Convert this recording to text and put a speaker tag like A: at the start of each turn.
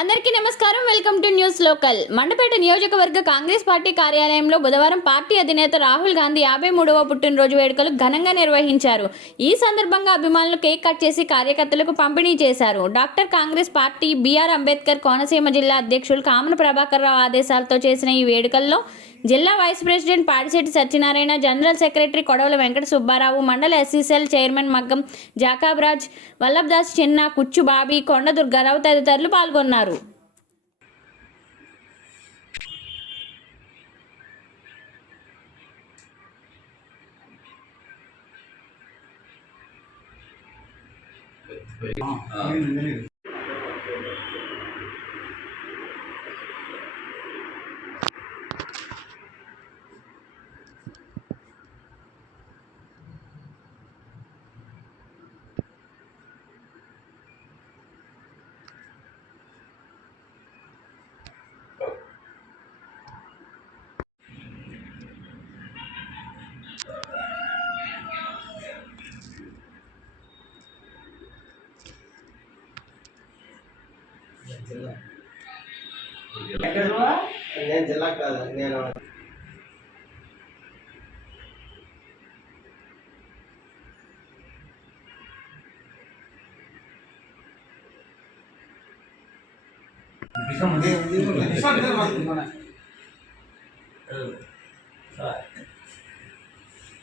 A: అందరికీ నమస్కారం. Welcome to news local. Mandapeta నియోజకవర్గ కాంగ్రెస్ పార్టీ కార్యాలయంలో బుధవారం పార్టీ అధినేత రాహుల్ గాంధీ యాభై మూడవ పుట్టినరోజు వేడుకలు ఘనంగా నిర్వహించారు. ఈ సందర్భంగా అభిమానులు కేక్ కట్ చేసి కార్యకర్తలకు పంపిణీ చేశారు. Doctor Congress party BR Ambedkar Konaseema జిల్లా అధ్యక్షులు కామన ప్రభాకర్ రావు ఆదేశాలతో చేసిన ఈ వేడుకల్లో జిల్లా vice president Padisetti Satyanarayana general secretary Kodavala Venkata Subbarao మండల ఎస్సీసీఎల్ చైర్మన్ మగ్గం జాకాబ్రాజ్ వల్లభదాస్ చిన్న కుచ్చు బాబీ కొండ దుర్గారావు తదితరులు పాల్గొన్నారు.
B: నేను జిల్లా కాదు నేను Bisa mending. Bisa bisa mas. Salah.